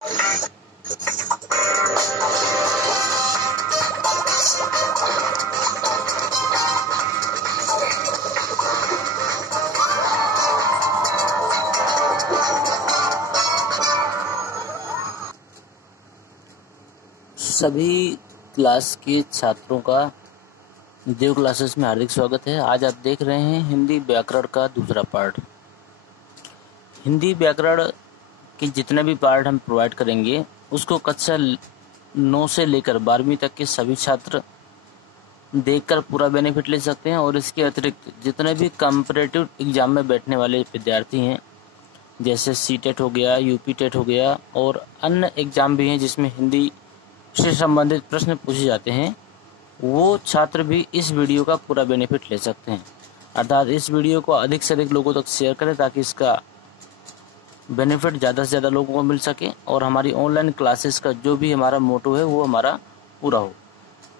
सभी क्लास के छात्रों का देव क्लासेस में हार्दिक स्वागत है। आज आप देख रहे हैं हिंदी व्याकरण का दूसरा पार्ट। हिंदी व्याकरण के जितने भी पार्ट हम प्रोवाइड करेंगे उसको कक्षा 9 से लेकर 12वीं तक के सभी छात्र देखकर पूरा बेनिफिट ले सकते हैं। और इसके अतिरिक्त जितने भी कॉम्पिटिटिव एग्जाम में बैठने वाले विद्यार्थी हैं, जैसे सीटेट हो गया, यूपी टेट हो गया और अन्य एग्जाम भी हैं जिसमें हिंदी से संबंधित प्रश्न पूछे जाते हैं, वो छात्र भी इस वीडियो का पूरा बेनिफिट ले सकते हैं। अर्थात इस वीडियो को अधिक से अधिक लोगों तक शेयर करें ताकि इसका बेनिफिट ज़्यादा से ज़्यादा लोगों को मिल सके और हमारी ऑनलाइन क्लासेस का जो भी हमारा मोटो है वो हमारा पूरा हो।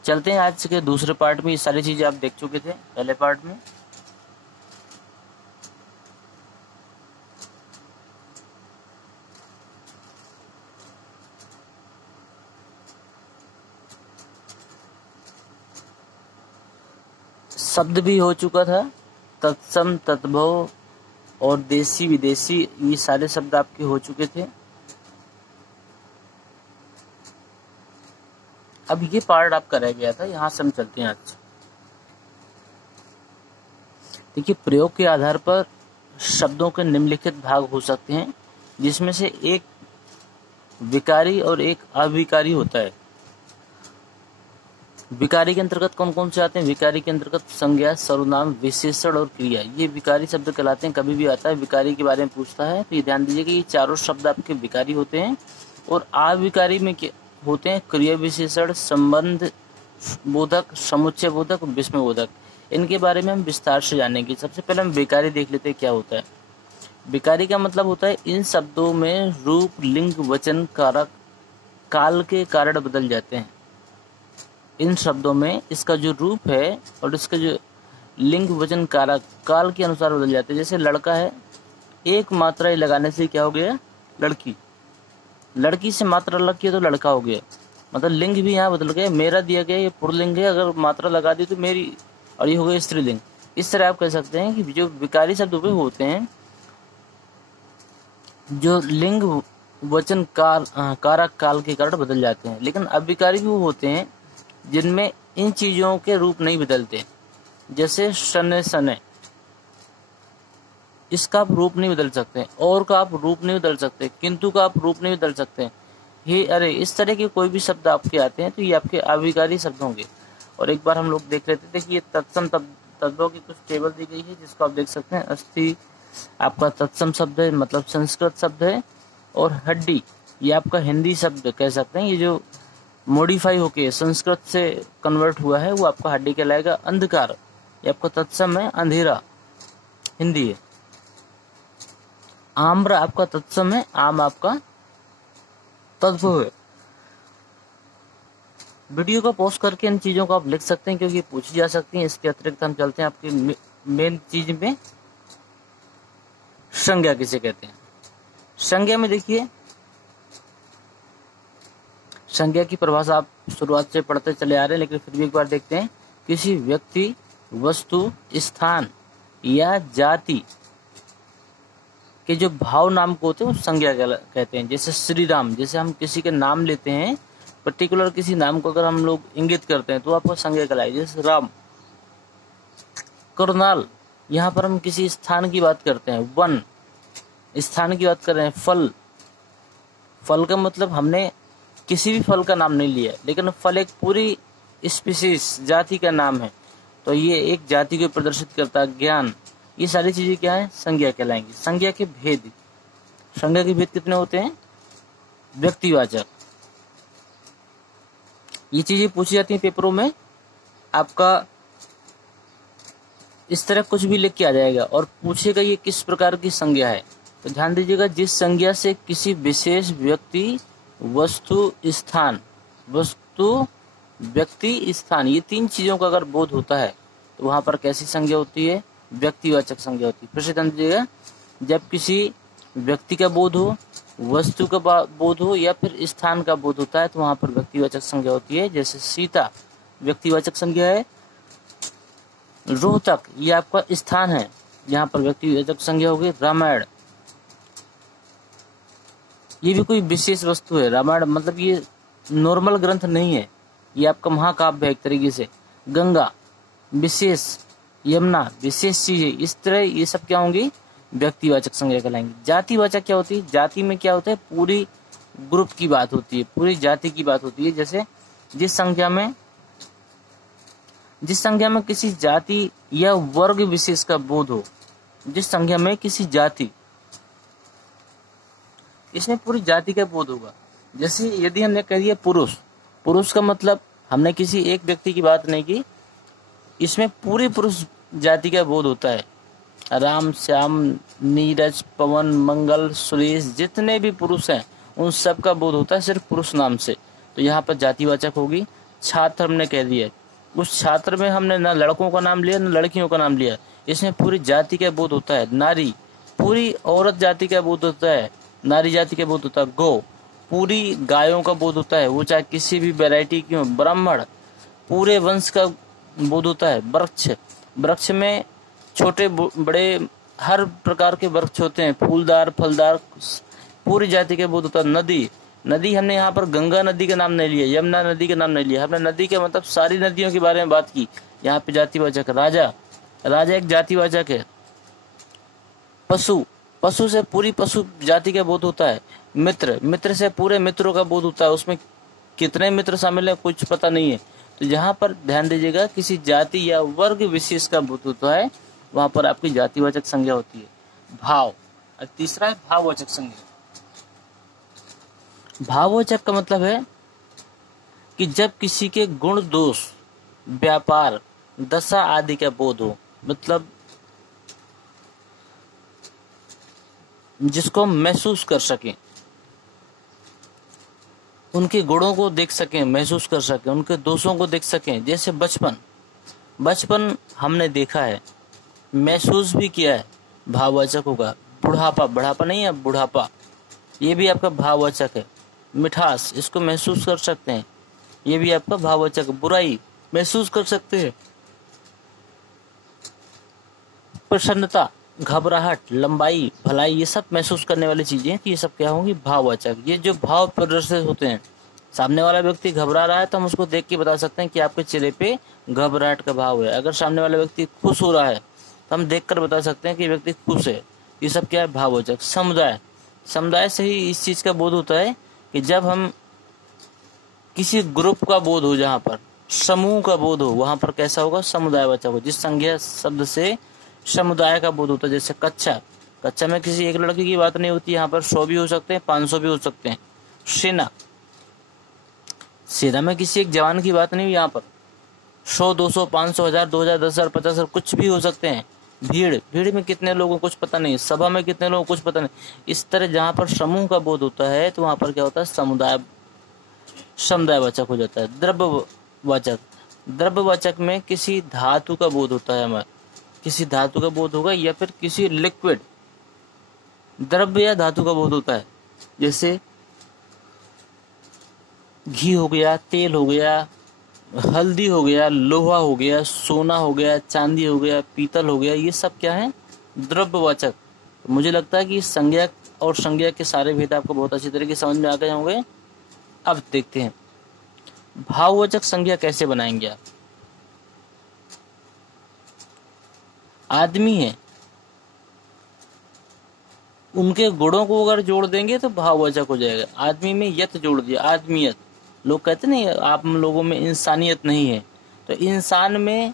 चलते हैं आज के दूसरे पार्ट में। ये सारी चीज़ें आप देख चुके थे पहले पार्ट में। शब्द भी हो चुका था, तत्सम, तद्भव और देशी विदेशी, ये सारे शब्द आपके हो चुके थे। अब ये पार्ट आपका रह गया था, यहाँ से हम चलते हैं आज। देखिए, प्रयोग के आधार पर शब्दों के निम्नलिखित भाग हो सकते हैं, जिसमें से एक विकारी और एक अविकारी होता है। विकारी के अंतर्गत कौन कौन से आते हैं? विकारी के अंतर्गत संज्ञा, सर्वनाम, विशेषण और क्रिया, ये विकारी शब्द कहलाते हैं। कभी भी आता है विकारी के बारे में पूछता है तो ये ध्यान दीजिए कि ये चारों शब्द आपके विकारी होते हैं। और अविकारी में क्या होते हैं? क्रिया विशेषण, संबंध बोधक, समुच्चय बोधक, विस्मय बोधक। इनके बारे में हम विस्तार से जानेंगे। सबसे पहले हम विकारी देख लेते हैं क्या होता है। विकारी का मतलब होता है इन शब्दों में रूप, लिंग, वचन, कारक काल के कारण बदल जाते हैं। इन शब्दों में इसका जो रूप है और इसका जो लिंग, वचन, कारक काल के अनुसार बदल जाते हैं। जैसे लड़का है, एक मात्रा लगाने से क्या हो गया? लड़की। लड़की से मात्रा लग गया तो लड़का हो गया, मतलब लिंग भी यहाँ बदल गया। मेरा दिया गया ये पुल्लिंग है, अगर मात्रा लगा दी तो मेरी, और ये हो गया स्त्रीलिंग। इस तरह आप कह सकते हैं कि जो विकारी शब्द वे होते हैं जो लिंग, वचन, कारक काल के कारण बदल जाते हैं। लेकिन अविकारी भी वो होते हैं जिनमें इन चीजों के रूप नहीं बदलते। जैसे शनै सने, इसका आप रूप नहीं बदल सकते, और का आप रूप नहीं बदल सकते, किंतु का आप रूप नहीं बदल सकते। हे, अरे, इस तरह के कोई भी शब्द आपके आते हैं तो ये आपके अविकारी शब्द होंगे। और एक बार हम लोग देख लेते थे कि ये तत्सम तद्भव की कुछ टेबल दी गई है जिसको आप देख सकते हैं। अस्थि आपका तत्सम शब्द है, मतलब संस्कृत शब्द है। और हड्डी ये आपका हिंदी शब्द कह सकते हैं। ये जो मॉडिफाई होके संस्कृत से कन्वर्ट हुआ है वो आपका हड्डी कहलाएगा। अंधकार ये आपका तत्सम है, अंधेरा हिंदी है। आम्र आपका तत्सम है, आम आपका तद्भव है। वीडियो को पॉज करके इन चीजों को आप लिख सकते हैं क्योंकि पूछी जा सकती हैं। इसके अतिरिक्त हम चलते हैं आपकी मेन चीज में, संज्ञा किसे कहते हैं। संज्ञा में देखिए, संज्ञा की परिभाषा आप शुरुआत से पढ़ते चले आ रहे हैं, लेकिन फिर भी एक बार देखते हैं। किसी व्यक्ति, वस्तु, स्थान या जाति के जो भाव नाम को होते हैं वो संज्ञा कहते हैं। जैसे श्री राम, जैसे हम किसी के नाम लेते हैं, पर्टिकुलर किसी नाम को अगर हम लोग इंगित करते हैं तो आपको संज्ञा कहलाएगी। जैसे राम। करनाल, यहाँ पर हम किसी स्थान की बात करते हैं। वन, स्थान की बात कर रहे हैं। फल, फल का मतलब हमने किसी भी फल का नाम नहीं लिया, लेकिन फल एक पूरी स्पीसीज, जाति का नाम है, तो ये एक जाति को प्रदर्शित करता है। ज्ञान, ये सारी चीजें क्या है? संज्ञा कहलाएंगी। संज्ञा के भेद, संज्ञा के भेद कितने होते हैं? व्यक्तिवाचक, ये चीजें पूछी जाती हैं पेपरों में। आपका इस तरह कुछ भी लिख के आ जाएगा और पूछेगा ये किस प्रकार की संज्ञा है, तो ध्यान दीजिएगा जिस संज्ञा से किसी विशेष व्यक्ति, वस्तु, स्थान, वस्तु, व्यक्ति, स्थान, ये तीन चीजों का अगर बोध होता है तो वहां पर कैसी संज्ञा होती है? व्यक्तिवाचक संज्ञा होती है। फिर से ध्यान दीजिएगा, जब किसी व्यक्ति का बोध हो, वस्तु का बोध हो या फिर स्थान का बोध होता है तो वहां पर व्यक्तिवाचक संज्ञा होती है। जैसे सीता व्यक्तिवाचक संज्ञा है, रोहतक ये आपका स्थान है, यहाँ पर व्यक्तिवाचक संज्ञा होगी। रामायण ये भी कोई विशेष वस्तु है, रामायण मतलब ये नॉर्मल ग्रंथ नहीं है, ये आपका महाकाव्य है एक तरीके से। गंगा विशेष, यमुना विशेष चीज है, इस तरह ये सब क्या होंगी व्यक्तिवाचक संज्ञा कहलाएंगे। जातिवाचक क्या होती है, जाति में क्या होता है पूरी ग्रुप की बात होती है, पूरी जाति की बात होती है। जैसे जिस संख्या में किसी जाति या वर्ग विशेष का बोध हो, जिस संख्या में किसी जाति, इसमें पूरी जाति का बोध होगा। जैसे यदि हमने कह दिया पुरुष, पुरुष का मतलब हमने किसी एक व्यक्ति की बात नहीं की, इसमें पूरी पुरुष जाति का बोध होता है। राम, श्याम, नीरज, पवन, मंगल, सुरेश, जितने भी पुरुष हैं उन सब का बोध होता है सिर्फ पुरुष नाम से, तो यहाँ पर जातिवाचक होगी। छात्र हमने कह दिया, उस छात्र में हमने न लड़कों का नाम लिया न लड़कियों का नाम लिया, इसमें पूरी जाति का बोध होता है। नारी पूरी औरत जाति का बोध होता है, नारी जाति का बोध होता है। गौ पूरी गायों का बोध होता है, वो चाहे किसी भी वैरायटी की हो। ब्राह्मण पूरे वंश का बोध होता है। वृक्ष, वृक्ष में छोटे बड़े हर प्रकार के वृक्ष होते हैं, फूलदार फलदार, पूरी जाति का बोध होता है। नदी, नदी हमने यहाँ पर गंगा नदी का नाम नहीं लिया, यमुना नदी का नाम नहीं लिया, हमने नदी का मतलब सारी नदियों के बारे में बात की, यहाँ पे जातिवाचक। राजा, राजा एक जातिवाचक है। पशु, पशु से पूरी पशु जाति का बोध होता है। मित्र, मित्र से पूरे मित्रों का बोध होता है, उसमें कितने मित्र शामिल है कुछ पता नहीं है। तो यहाँ पर ध्यान दीजिएगा, किसी जाति या वर्ग विशेष का बोध होता है, वहां पर आपकी जातिवाचक संज्ञा होती है। भाव, और तीसरा है भाववाचक संज्ञा। भाववाचक का मतलब है कि जब किसी के गुण, दोष, व्यापार, दशा आदि का बोध हो, मतलब जिसको हम महसूस कर सकें, उनके गुणों को देख सकें, महसूस कर सकें, उनके दोषों को देख सकें। जैसे बचपन, बचपन हमने देखा है, महसूस भी किया है, भाववाचक होगा। बुढ़ापा, बुढ़ापा नहीं है बुढ़ापा, ये भी आपका भाववाचक है। मिठास, इसको महसूस कर सकते हैं, ये भी आपका भाववाचक। बुराई महसूस कर सकते हैं। प्रसन्नता, घबराहट, लंबाई, भलाई, ये सब महसूस करने वाली चीजें हैं, ये सब क्या होंगी भाववाचक। ये जो भाव प्रदर्शित होते हैं, सामने वाला व्यक्ति घबरा रहा है तो हम उसको देख के बता सकते हैं कि आपके चेहरे पे घबराहट का भाव है। अगर सामने वाला व्यक्ति खुश हो रहा है तो हम देखकर बता सकते हैं कि व्यक्ति खुश है। ये सब क्या है भाववाचक। समुदाय, समुदाय से ही इस चीज का बोध होता है कि जब हम किसी ग्रुप का बोध हो, जहाँ पर समूह का बोध हो, वहां पर कैसा होगा समुदायवाचक हो। जिस संज्ञा शब्द से समुदाय का बोध होता है। जैसे कक्षा, कक्षा में किसी एक लड़के की बात नहीं होती, यहाँ पर 100 भी हो सकते हैं, 500 भी हो सकते हैं। सेना, सेना में किसी एक जवान की बात नहीं हुई, यहाँ पर 100, 200, 500, 1000, 2000, 10,000, 50,000 कुछ भी हो सकते हैं। भीड़, भीड़ में कितने लोगों कुछ पता नहीं, सभा में कितने लोगों कुछ पता नहीं। इस तरह जहाँ पर समूह का बोध होता है तो वहां पर क्या होता है समुदाय, समुदायवाचक हो जाता है। द्रव्यवाचक, द्रव्यवाचक में किसी धातु का बोध होता है, हमें किसी धातु का बोध होगा या फिर किसी लिक्विड द्रव्य या धातु का बोध होता है। जैसे घी हो गया, तेल हो गया, हल्दी हो गया, लोहा हो गया, सोना हो गया, चांदी हो गया, पीतल हो गया, ये सब क्या है द्रव्यवाचक। मुझे लगता है कि संज्ञा और संज्ञा के सारे भेद आपको बहुत अच्छी तरीके से समझ में आ गए होंगे। अब देखते हैं भाववाचक संज्ञा कैसे बनाएंगे आप। आदमी है, उनके गुणों को अगर जोड़ देंगे तो भाववाचक हो जाएगा। आदमी में यत जोड़ दिया, आदमियत। लोग कहते नहीं आप लोगों में इंसानियत नहीं है, तो इंसान में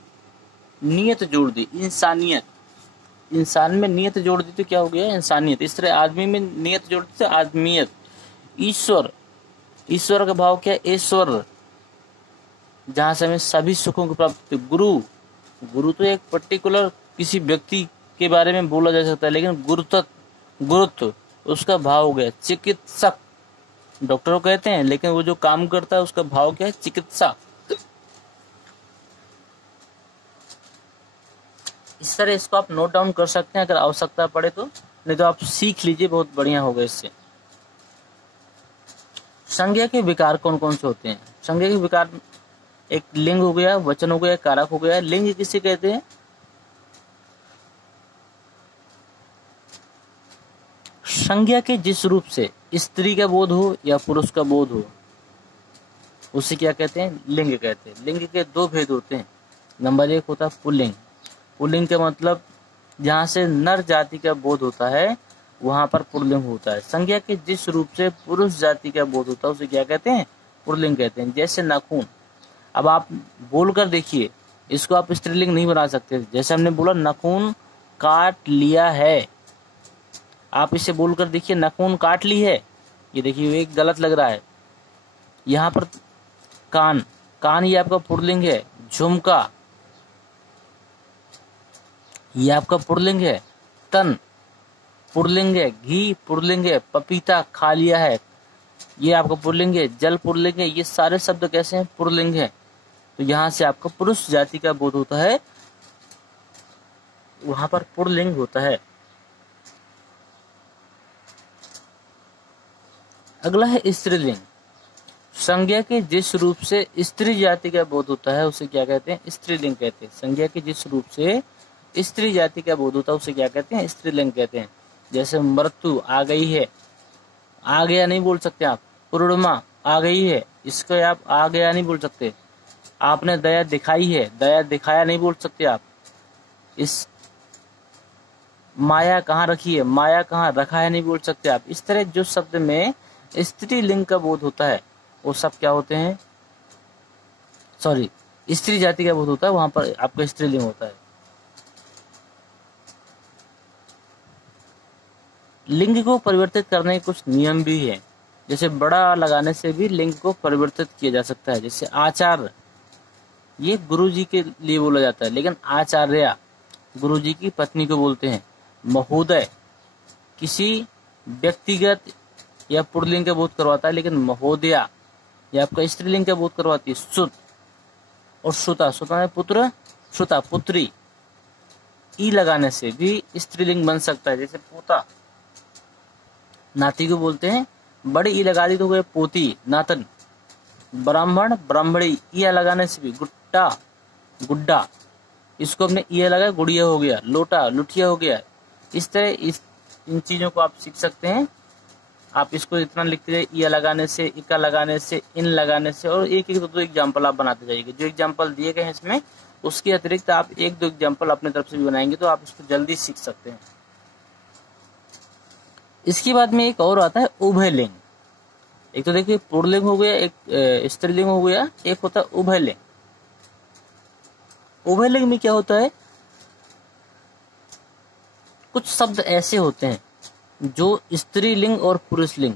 नियत जोड़ दी, इंसानियत। इंसान में नियत जोड़ दी तो क्या हो गया इंसानियत। इस तरह आदमी में नियत जोड़ दी तो आदमियत। ईश्वर, ईश्वर का भाव क्या है ईश्वर, जहां से हमें सभी सुखों की प्राप्ति। गुरु, गुरु तो एक पर्टिकुलर किसी व्यक्ति के बारे में बोला जा सकता है, लेकिन गुरुत्व उसका भाव हो गया। चिकित्सक, डॉक्टर को कहते हैं, लेकिन वो जो काम करता है उसका भाव क्या है चिकित्सा। इस तरह इसको आप नोट डाउन कर सकते हैं अगर आवश्यकता पड़े तो, नहीं तो आप सीख लीजिए, बहुत बढ़िया होगा इससे। संज्ञा के विकार कौन कौन से होते हैं? संज्ञा के विकार एक लिंग हो गया, वचन हो गया, कारक हो गया। लिंग किसे कहते हैं? संज्ञा के जिस रूप से स्त्री का बोध हो या पुरुष का बोध हो उसे क्या कहते हैं? लिंग कहते हैं। लिंग के दो भेद होते हैं। नंबर एक होता है पुल्लिंग। पुल्लिंग का मतलब जहाँ से नर जाति का बोध होता है वहां पर पुल्लिंग होता है। संज्ञा के जिस रूप से पुरुष जाति का बोध होता है उसे क्या कहते हैं? पुल्लिंग कहते हैं। जैसे नाखून, अब आप बोलकर देखिए, इसको आप स्त्रीलिंग नहीं बना सकते। जैसे हमने बोला नाखून काट लिया है, आप इसे बोलकर देखिए नाखून काट ली है, ये देखिए एक गलत लग रहा है। यहाँ पर कान, कान ये आपका पुल्लिंग है। झुमका ये आपका पुल्लिंग है। तन पुल्लिंग है। घी पुल्लिंग है। पपीता खा लिया है, ये आपका पुल्लिंग है। जल पुल्लिंग है। ये सारे शब्द कैसे हैं? पुल्लिंग है। तो यहाँ से आपका पुरुष जाति का बोध होता है, वहां पर पुल्लिंग होता है। अगला है स्त्रीलिंग। संज्ञा के जिस रूप से स्त्री जाति का बोध होता है उसे क्या कहते हैं? स्त्रीलिंग कहते हैं। संज्ञा के जिस रूप से स्त्री जाति का बोध होता है उसे क्या कहते हैं? स्त्रीलिंग कहते हैं। जैसे मृत्यु आ गई है, आ गया नहीं बोल सकते आप। पूर्णिमा आ गई है, इसको आप आ गया नहीं बोल सकते। आपने दया दिखाई है, दया दिखाया नहीं बोल सकते आप। इस माया कहाँ रखी है, माया कहाँ रखा है नहीं बोल सकते आप। इस तरह जो शब्द में स्त्रीलिंग का बोध होता है वो सब क्या होते हैं? सॉरी, स्त्री जाति का बोध होता है, वहां पर आपका स्त्रीलिंग होता है। लिंग को परिवर्तित करने के कुछ नियम भी है। जैसे बड़ा लगाने से भी लिंग को परिवर्तित किया जा सकता है। जैसे आचार्य, ये गुरु जी के लिए बोला जाता है, लेकिन आचार्या गुरु जी की पत्नी को बोलते हैं। महोदय किसी व्यक्तिगत या पुल्लिंग का बोध करवाता है, लेकिन महोदया ये आपका स्त्रीलिंग का बोध करवाती है। सुत और श्रुता, श्रुता में पुत्र, श्रुता पुत्री। ई लगाने से भी स्त्रीलिंग बन सकता है। जैसे पोता, नाती को बोलते हैं। बड़ी ई लगा दी तो हुए पोती, नातन। ब्राह्मण, ब्राह्मणी, ई लगाने से भी। गुट्टा, गुड्डा, इसको अपने ई लगा गुड़िया हो गया। लोटा, लुटिया हो गया। इस तरह इन चीजों को आप सीख सकते हैं। आप इसको इतना लिखते जाइए, ई लगाने से, इका लगाने से, इन लगाने से, और एक एक दो एग्जाम्पल आप बनाते जाइएगा। जो एग्जाम्पल दिए गए हैं इसमें, उसके अतिरिक्त आप एक दो एग्जाम्पल अपने तरफ से भी बनाएंगे तो आप इसको जल्दी सीख सकते हैं। इसके बाद में एक और आता है उभयलिंग। एक तो देखिए पुल्लिंग हो गया, एक स्त्रीलिंग हो गया, एक होता है उभयलिंग। उभयलिंग में क्या होता है? कुछ शब्द ऐसे होते हैं जो स्त्रीलिंग और पुरुषलिंग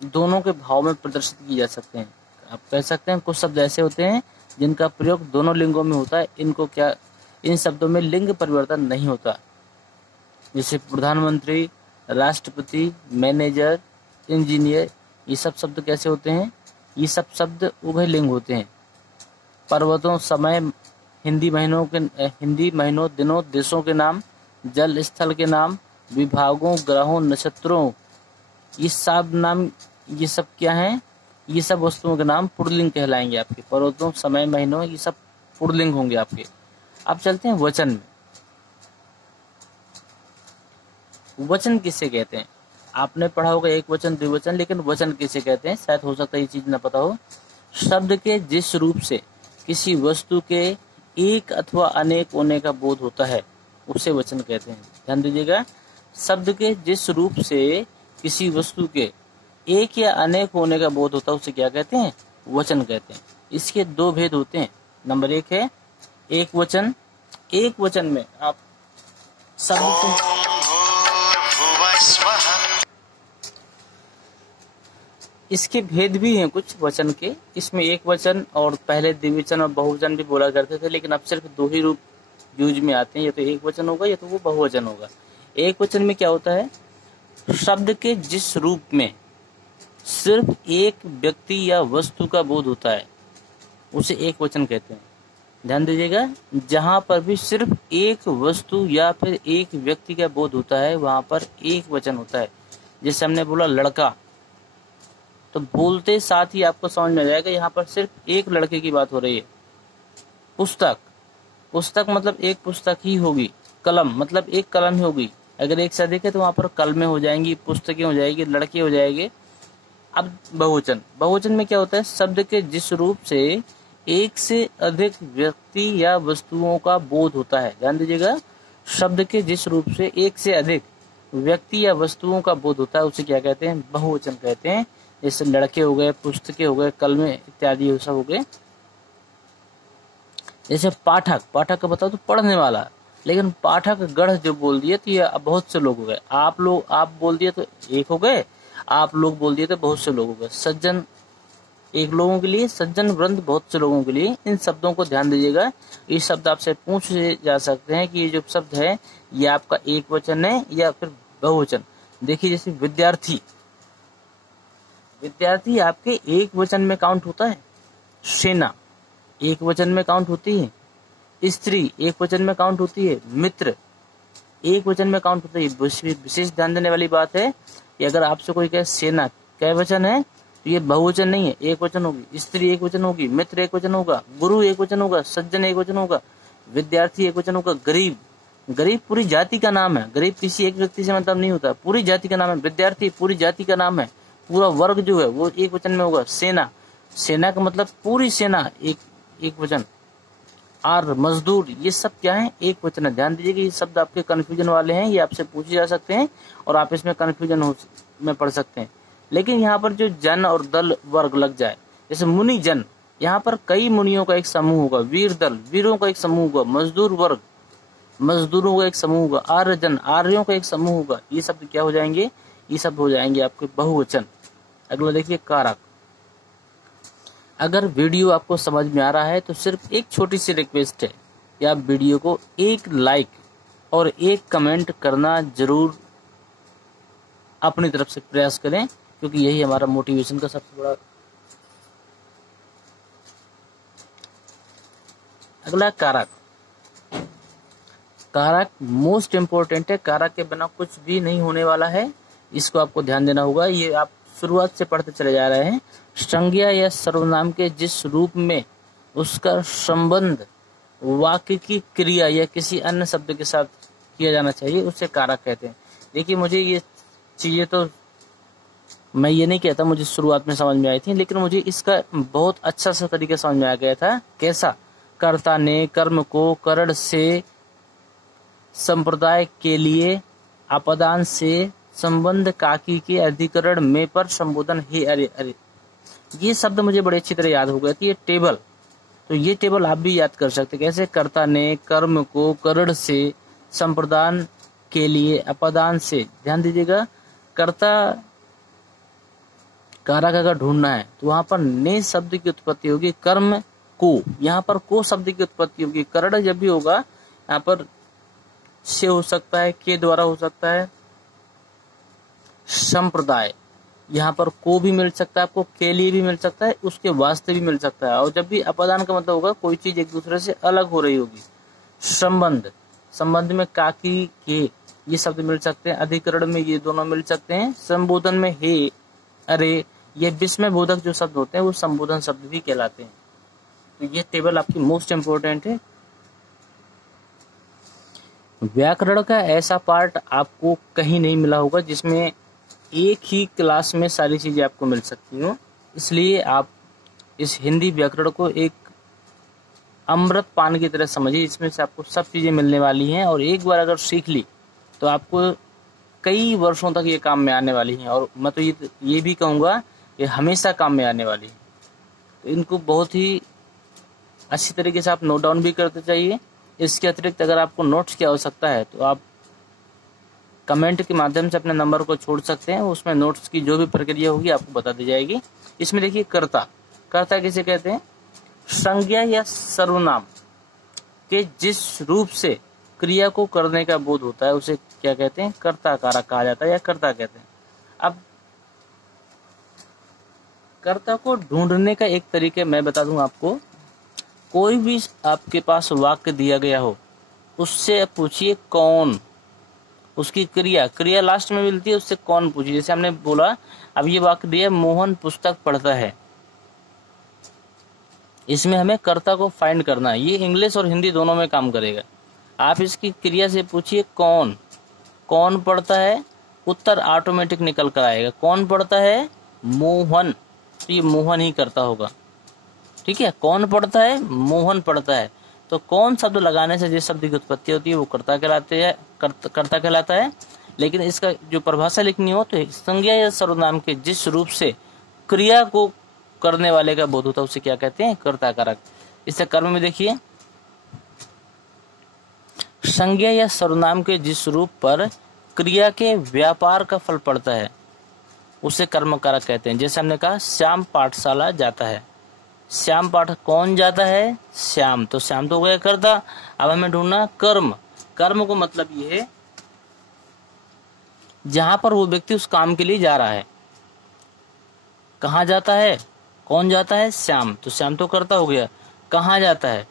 दोनों के भाव में प्रदर्शित किए जा सकते हैं। आप कह सकते हैं कुछ शब्द ऐसे होते हैं जिनका प्रयोग दोनों लिंगों में होता है। इनको क्या, इन शब्दों में लिंग परिवर्तन नहीं होता। जैसे प्रधानमंत्री, राष्ट्रपति, मैनेजर, इंजीनियर, ये सब शब्द कैसे होते हैं? ये सब शब्द उभयलिंग होते हैं। पर्वतों, समय, हिंदी महीनों, दिनों, देशों के नाम, जल स्थल के नाम, विभागों, ग्रहों, नक्षत्रों, ये सब नाम, ये सब क्या हैं? ये सब वस्तुओं के नाम पुल्लिंग कहलाएंगे आपके। पर्वतों, समय, महीनों, ये सब पुल्लिंग होंगे आपके। अब चलते हैं वचन में। वचन किसे कहते हैं? आपने पढ़ा होगा एक वचन, द्विवचन, लेकिन वचन किसे कहते हैं शायद हो सकता है ये चीज ना पता हो। शब्द के जिस रूप से किसी वस्तु के एक अथवा अनेक होने का बोध होता है उसे वचन कहते हैं। ध्यान दीजिएगा, शब्द के जिस रूप से किसी वस्तु के एक या अनेक होने का बोध होता है उसे क्या कहते हैं? वचन कहते हैं। इसके दो भेद होते हैं। नंबर एक है एक वचन। एक वचन में आप शब्द इसके भेद भी हैं कुछ वचन के। इसमें एक वचन और पहले द्विवचन और बहुवचन भी बोला करते थे, लेकिन अब सिर्फ दो ही रूप यूज में आते हैं, या तो एक वचन होगा या तो वो बहुवचन होगा। एक वचन में क्या होता है? शब्द के जिस रूप में सिर्फ एक व्यक्ति या वस्तु का बोध होता है उसे एक वचन कहते हैं। ध्यान दीजिएगा, जहां पर भी सिर्फ एक वस्तु या फिर एक व्यक्ति का बोध होता है वहां पर एक वचन होता है। जैसे हमने बोला लड़का, तो बोलते साथ ही आपको समझ में आ जाएगा यहाँ पर सिर्फ एक लड़के की बात हो रही है। पुस्तक, पुस्तक मतलब एक पुस्तक ही होगी। कलम मतलब एक कलम ही होगी। अगर एक से अधिक है तो वहां पर कलमें हो जाएंगी, पुस्तकें हो जाएगी, लड़के हो जाएंगे। अब बहुवचन, बहुवचन में क्या होता है, शब्द के जिस रूप से एक से अधिक व्यक्ति या वस्तुओं का बोध होता है। ध्यान दीजिएगा, शब्द के जिस रूप से एक से अधिक व्यक्ति या वस्तुओं का बोध होता है उसे क्या कहते हैं, बहुवचन कहते हैं। जैसे लड़के हो गए, पुस्तकें हो गए, कलमें इत्यादि सब हो गए। जैसे पाठक, पाठक का बताओ तो पढ़ने वाला, लेकिन पाठक गढ़ जो बोल दिए तो ये बहुत से लोग हो गए। आप लोग, आप बोल दिए तो एक हो गए, आप लोग बोल दिए तो बहुत से लोग हो गए। सज्जन एक लोगों के लिए, सज्जन वृंद बहुत से लोगों के लिए। इन शब्दों को ध्यान दीजिएगा। ये शब्द आपसे पूछे जा सकते हैं कि ये जो शब्द है ये आपका एक वचन है या फिर बहुवचन। देखिए जैसे विद्यार्थी, विद्यार्थी आपके एक वचन में काउंट होता है। सेना एक वचन में काउंट होती है। स्त्री एक वचन में काउंट होती है। मित्र एक वचन में काउंट होता है। विशेष ध्यान देने वाली बात है कि अगर आपसे कोई कहे सेना कै वचन है तो ये बहुवचन नहीं है, एक वचन होगी। स्त्री एक वचन होगी, मित्र एक वचन होगा, गुरु एक वचन होगा, सज्जन एक वचन होगा, विद्यार्थी एक वचन होगा। गरीब, गरीब पूरी जाति का नाम है। गरीब किसी एक व्यक्ति से मतलब नहीं होता, पूरी जाति का नाम है। विद्यार्थी पूरी जाति का नाम है, पूरा वर्ग जो है वो एक वचन में होगा। सेना, सेना का मतलब पूरी सेना, एक वचन। और मजदूर, ये सब क्या है, एक वचन है। ध्यान दीजिए कि ये शब्द आपके कंफ्यूजन वाले हैं, ये आपसे पूछे जा सकते हैं और आप इसमें कंफ्यूजन में पढ़ सकते हैं। लेकिन यहाँ पर जो जन और दल वर्ग लग जाए, जैसे मुनि जन, यहाँ पर कई मुनियों का एक समूह होगा। वीर दल, वीरों का एक समूह होगा। मजदूर वर्ग, मजदूरों का एक समूह होगा। आर्य जन, आर्यों का एक समूह होगा। ये शब्द क्या हो जाएंगे, ये शब्द हो जाएंगे आपके बहुवचन। अगला देखिए कारक। अगर वीडियो आपको समझ में आ रहा है तो सिर्फ एक छोटी सी रिक्वेस्ट है कि आप वीडियो को एक लाइक और एक कमेंट करना जरूर अपनी तरफ से प्रयास करें, क्योंकि यही हमारा मोटिवेशन का सबसे बड़ा। अगला कारक। कारक मोस्ट इम्पोर्टेंट है। कारक के बिना कुछ भी नहीं होने वाला है, इसको आपको ध्यान देना होगा। ये आप शुरुआत से पढ़ते चले जा रहे हैं। संज्ञा या सर्वनाम के जिस रूप में उसका संबंध वाक्य की क्रिया या किसी अन्य शब्द के साथ किया जाना चाहिए उसे कारक कहते हैं। देखिए मुझे ये चीजें तो मैं ये नहीं कहता मुझे शुरुआत में समझ में आई थी, लेकिन मुझे इसका बहुत अच्छा सा तरीके समझ में आ गया था। कैसा, कर्ता ने कर्म को करण से संप्रदाय के लिए अपदान से संबंध काकी के अधिकरण में पर संबोधन हे अरे अरे। ये शब्द मुझे बड़े अच्छी तरह याद हो गया कि ये टेबल, तो ये टेबल आप भी याद कर सकते। कैसे, कर्ता ने कर्म को करण से संप्रदान के लिए अपदान से। ध्यान दीजिएगा, कर्ता कारक अगर ढूंढना है तो वहां पर ने शब्द की उत्पत्ति होगी कर्म को, यहाँ पर को शब्द की उत्पत्ति होगी। करण जब भी होगा यहाँ पर से हो सकता है, के द्वारा हो सकता है। संप्रदाय, यहाँ पर को भी मिल सकता है आपको, के लिए भी मिल सकता है, उसके वास्ते भी मिल सकता है। और जब भी अपदान का मतलब होगा कोई चीज एक दूसरे से अलग हो रही होगी। संबंध, संबंध में काकी के ये शब्द मिल सकते हैं। अधिकरण में ये दोनों मिल सकते हैं। संबोधन में हे अरे, ये विस्मय बोधक जो शब्द होते हैं वो संबोधन शब्द भी कहलाते हैं। तो ये टेबल आपकी मोस्ट इम्पोर्टेंट है। व्याकरण का ऐसा पार्ट आपको कहीं नहीं मिला होगा जिसमें एक ही क्लास में सारी चीजें आपको मिल सकती हो। इसलिए आप इस हिंदी व्याकरण को एक अमृत पान की तरह समझिए। इसमें से आपको सब चीजें मिलने वाली हैं और एक बार अगर सीख ली तो आपको कई वर्षों तक ये काम में आने वाली हैं। और मैं तो ये भी कहूँगा कि हमेशा काम में आने वाली है। तो इनको बहुत ही अच्छी तरीके से आप नोट डाउन भी करते चाहिए। इसके अतिरिक्त अगर आपको नोट्स की आवश्यकता है तो आप कमेंट के माध्यम से अपने नंबर को छोड़ सकते हैं। उसमें नोट्स की जो भी प्रक्रिया होगी आपको बता दी जाएगी। इसमें देखिए कर्ता, कर्ता किसे कहते हैं, संज्ञा या सर्वनाम के जिस रूप से क्रिया को करने का बोध होता है उसे क्या कहते हैं, कर्ता कारक कहा जाता है या कर्ता कहते हैं। अब कर्ता को ढूंढने का एक तरीके मैं बता दूं आपको। कोई भी आपके पास वाक्य दिया गया हो उससे पूछिए कौन, उसकी क्रिया, क्रिया लास्ट में मिलती है, उससे कौन पूछी। जैसे हमने बोला, अब ये वाक्य दिया मोहन पुस्तक पढ़ता है, इसमें हमें कर्ता को फाइंड करना है। ये इंग्लिश और हिंदी दोनों में काम करेगा। आप इसकी क्रिया से पूछिए कौन, कौन पढ़ता है, उत्तर ऑटोमेटिक निकल कर आएगा। कौन पढ़ता है, मोहन, तो ये मोहन ही करता होगा। ठीक है, कौन पढ़ता है, मोहन पढ़ता है। तो कौन शब्द लगाने से जिस शब्द की उत्पत्ति होती है वो कर्ता कहलाते हैं, कर्ता कहलाता है। लेकिन इसका जो परिभाषा लिखनी हो तो संज्ञा या सर्वनाम के जिस रूप से क्रिया को करने वाले का बोध होता है उसे क्या कहते हैं, कर्ता कारक। इससे कर्म में देखिए, संज्ञा या सर्वनाम के जिस रूप पर क्रिया के व्यापार का फल पड़ता है उसे कर्म कारक कहते हैं। जैसे हमने कहा श्याम पाठशाला जाता है, श्याम पाठ कौन जाता है, श्याम, तो श्याम तो हो गया कर्ता। अब हमें ढूंढना कर्म। कर्म को मतलब ये है जहां पर वो व्यक्ति उस काम के लिए जा रहा है। कहाँ जाता है, कौन जाता है, श्याम, तो श्याम तो कर्ता हो गया। कहाँ जाता है,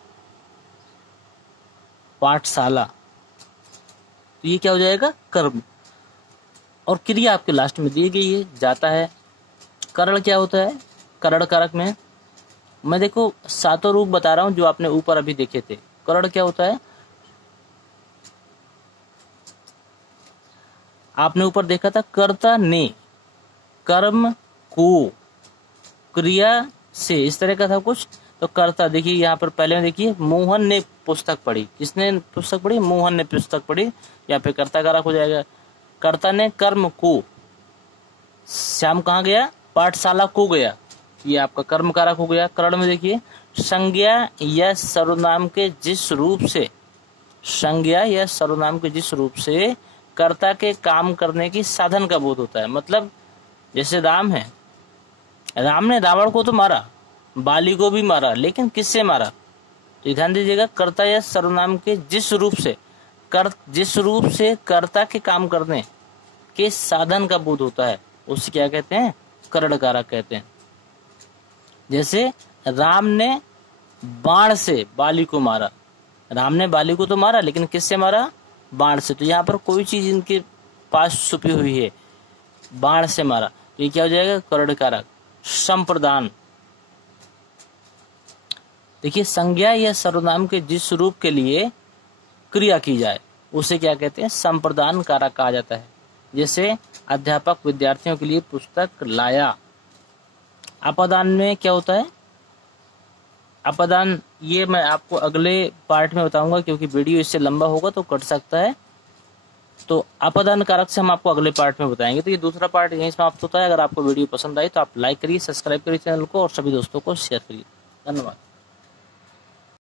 पाठशाला, तो ये क्या हो जाएगा, कर्म। और क्रिया आपके लास्ट में दी गई है, जाता है। करण क्या होता है, करण कारक में मैं देखो सातों रूप बता रहा हूं जो आपने ऊपर अभी देखे थे। करण क्या होता है, आपने ऊपर देखा था कर्ता ने कर्म को क्रिया से, इस तरह का था कुछ। तो कर्ता देखिए यहाँ पर पहले में देखिए मोहन ने पुस्तक पढ़ी, किसने पुस्तक पढ़ी, मोहन ने पुस्तक पढ़ी, यहाँ पे कर्ता कारक हो जाएगा। कर्ता ने कर्म को, श्याम कहाँ गया, पाठशाला को गया, ये आपका कर्म कारक हो गया। करण में देखिए संज्ञा या सर्वनाम के जिस रूप से, संज्ञा या सर्वनाम के जिस रूप से कर्ता के काम करने की साधन का बोध होता है। मतलब जैसे राम है, राम ने रावण को तो मारा, बाली को भी मारा, लेकिन किससे मारा, तो ध्यान दीजिएगा कर्ता या सर्वनाम के जिस रूप से, जिस रूप से कर्ता के काम करने के साधन का बोध होता है उसे क्या कहते हैं, करण कारक कहते हैं। जैसे राम ने बाण से बाली को मारा, राम ने बाली को तो मारा लेकिन किससे मारा, बाण से, तो यहाँ पर कोई चीज इनके पास छुपी हुई है, बाण से मारा, तो ये क्या हो जाएगा, करण कारक। संप्रदान, देखिए संज्ञा या सर्वनाम के जिस रूप के लिए क्रिया की जाए उसे क्या कहते हैं, संप्रदान कारक कहा जाता है। जैसे अध्यापक विद्यार्थियों के लिए पुस्तक लाया। अपादान में क्या होता है, अपादान ये मैं आपको अगले पार्ट में बताऊंगा क्योंकि वीडियो इससे लंबा होगा तो कट सकता है। तो अपादान कारक से हम आपको अगले पार्ट में बताएंगे। तो ये दूसरा पार्ट यहीं समाप्त होता है। अगर आपको वीडियो पसंद आई तो आप लाइक करिए, सब्सक्राइब करिए चैनल को और सभी दोस्तों को शेयर करिए। धन्यवाद।